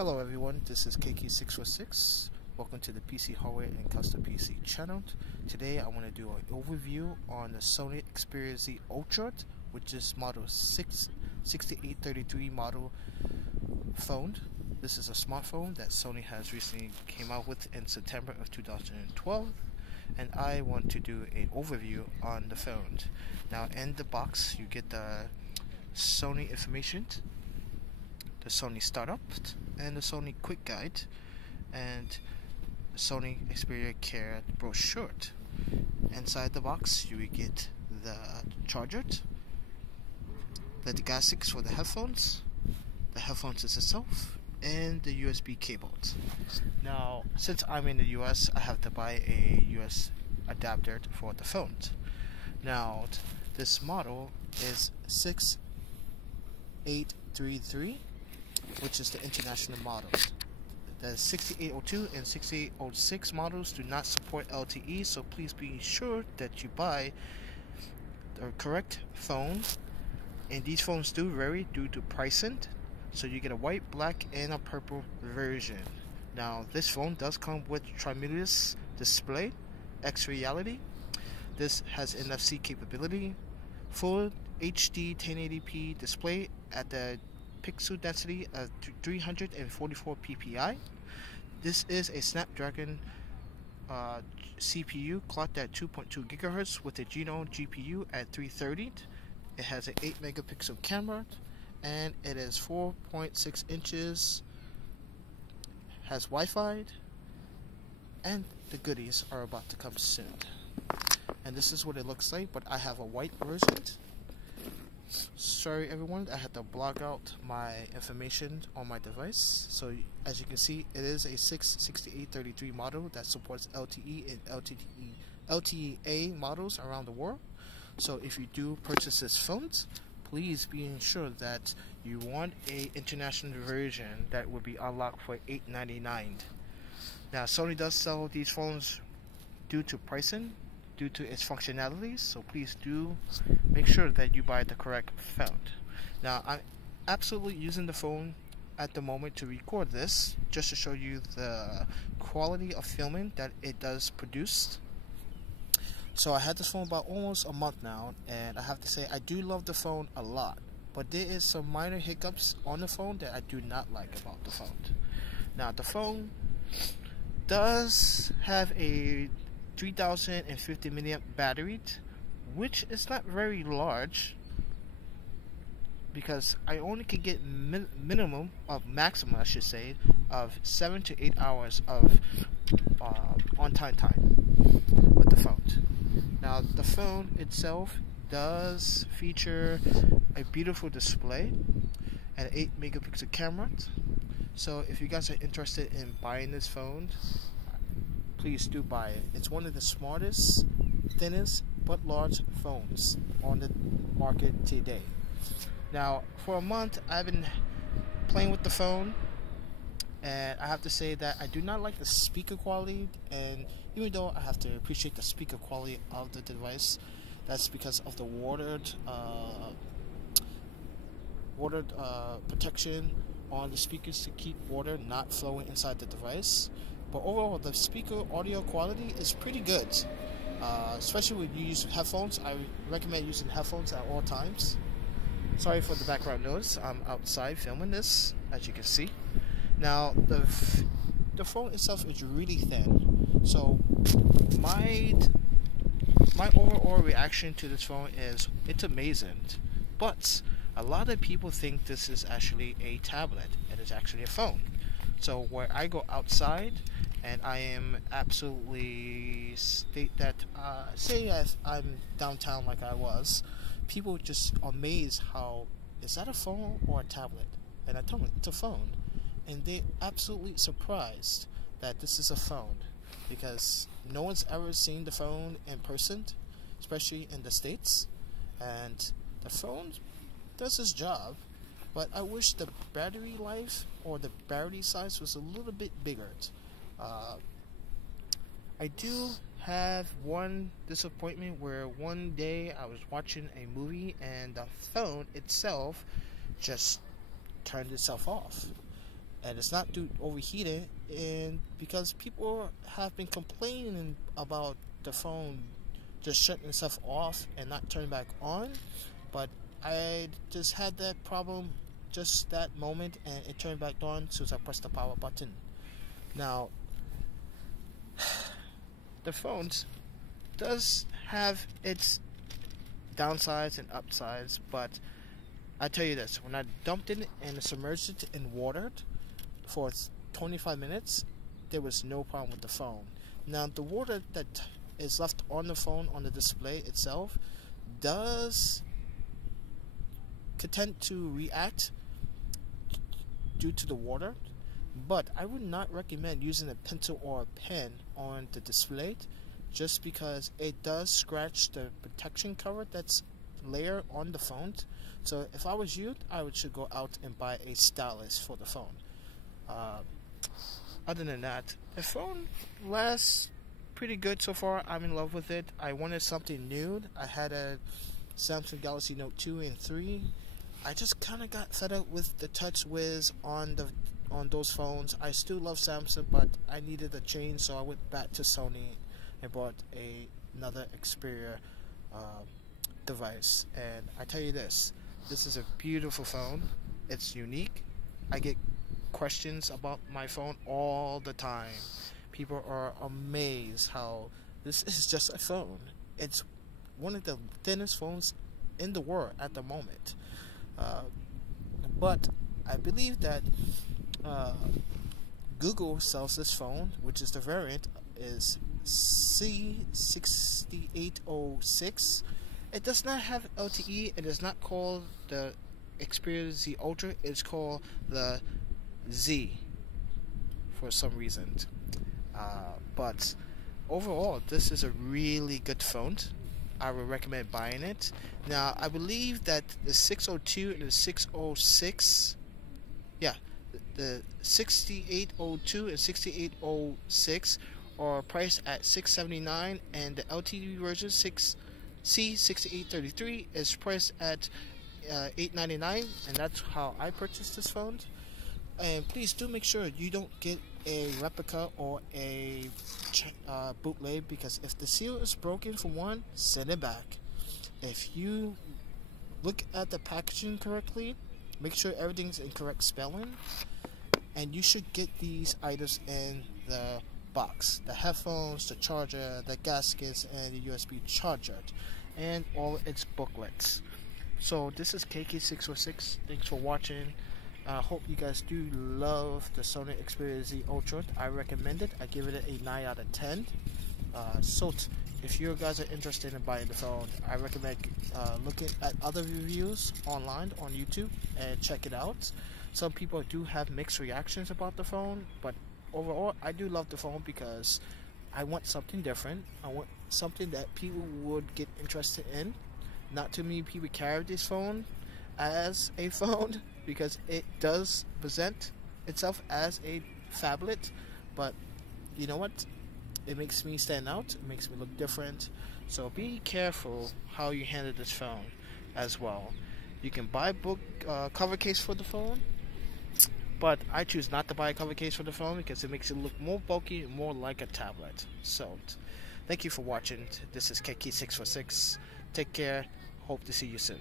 Hello everyone, this is KK646. Welcome to the PC Hardware and Custom PC channel. Today I want to do an overview on the SONY Xperia Z Ultra, which is model 6833 model phone. This is a smartphone that Sony has recently came out with in September of 2012, and I want to do an overview on the phone. Now in the box you get the Sony information, the Sony startup, and the Sony quick guide, and the Sony Xperia Care brochure. Inside the box you will get the charger, the digestics for the headphones itself, and the USB cables. Now since I'm in the US, I have to buy a US adapter for the phone. Now this model is 6833, which is the international model. The 6802 and 6806 models do not support LTE, so please be sure that you buy the correct phone. And these phones do vary due to pricing, so you get a white, black, and a purple version. Now this phone does come with tremulous display, X reality. This has NFC capability, full HD 1080p display at the pixel density of 344 ppi. This is a Snapdragon CPU clocked at 2.2 GHz with a Geno GPU at 330. It has an 8 megapixel camera, and it is 4.6 inches, has Wi-Fi, and the goodies are about to come soon. And this is what it looks like, but I have a white version. Sorry everyone, I had to block out my information on my device. So as you can see, it is a 6833 model that supports LTE and LTE models around the world. So if you do purchase this phone, please be ensured that you want a international version that will be unlocked for $899. Now Sony does sell these phones due to pricing, due to its functionalities, so please do make sure that you buy the correct phone. Now I'm absolutely using the phone at the moment to record this, just to show you the quality of filming that it does produce. So I had this phone about almost a month now, and I have to say I do love the phone a lot, but there is some minor hiccups on the phone that I do not like about the phone. Now the phone does have a 3050 milliamp battery, which is not very large, because I only can get maximum I should say, of 7 to 8 hours of on-time time with the phone. Now the phone itself does feature a beautiful display and an 8 megapixel camera. So if you guys are interested in buying this phone, please do buy it. It's one of the smartest, thinnest, but large phones on the market today. Now, for a month, I've been playing with the phone, and I have to say that I do not like the speaker quality, and even though I have to appreciate the speaker quality of the device, that's because of the watered protection on the speakers to keep water not flowing inside the device. But overall, the speaker audio quality is pretty good, especially when you use headphones. I recommend using headphones at all times. Sorry for the background noise. I'm outside filming this, as you can see. Now, the phone itself is really thin. So my overall reaction to this phone is it's amazing. But a lot of people think this is actually a tablet, and it's actually a phone. So where I go outside and I am absolutely state that say if I'm downtown like I was, people just amazed how, is that a phone or a tablet? And I tell them it's a phone, and they're absolutely surprised that this is a phone, because no one's ever seen the phone in person, especially in the States. And the phone does its job, but I wish the battery life or the battery size was a little bit bigger. I do have one disappointment where one day I was watching a movie and the phone itself just turned itself off. and it's not due overheating. And because people have been complaining about the phone just shutting itself off and not turning back on, but I just had that problem just that moment, and it turned back on as soon as I pressed the power button. Now, the phone does have its downsides and upsides, but I tell you this: when I dumped it and submerged it in water for 25 minutes, there was no problem with the phone. Now, the water that is left on the phone on the display itself does tend to react due to the water, but I would not recommend using a pencil or a pen on the display, just because it does scratch the protection cover that's layer on the phone. So if I was you, I should go out and buy a stylus for the phone. Other than that, the phone lasts pretty good so far. I'm in love with it. I wanted something new. I had a Samsung Galaxy Note 2 and 3. I just kind of got fed up with the Touch Wiz on those phones. I still love Samsung, but I needed a change, so I went back to Sony and bought another Xperia device. And I tell you this is a beautiful phone. It's unique. I get questions about my phone all the time. People are amazed how this is just a phone. It's one of the thinnest phones in the world at the moment. But I believe that Google sells this phone, which is the variant is C6833. It does not have LTE. It is not called the Xperia Z Ultra. It's called the Z for some reason. But overall, this is a really good phone. I would recommend buying it. Now, I believe that the 602 and the 606, the 6802 and 6806 are priced at $679, and the LTE version C6833 is priced at $899, and that's how I purchased this phone. And please do make sure you don't get a replica or a bootleg, because if the seal is broken for one, send it back. If you look at the packaging correctly, make sure everything's in correct spelling, and you should get these items in the box: the headphones, the charger, the gaskets, and the USB charger, and all its booklets. So this is KK646. Thanks for watching. I hope you guys do love the SONY Xperia Z Ultra. I recommend it. I give it a 9 out of 10. So if you guys are interested in buying the phone, I recommend looking at other reviews online on YouTube and check it out. Some people do have mixed reactions about the phone, but overall I do love the phone because I want something different. I want something that people would get interested in. Not too many people carry this phone as a phone, because it does present itself as a phablet, but you know what, it makes me stand out, it makes me look different. So be careful how you handle this phone as well. You can buy a cover case for the phone, but I choose not to buy a cover case for the phone because it makes it look more bulky and more like a tablet. So thank you for watching. This is KK646. Take care, hope to see you soon.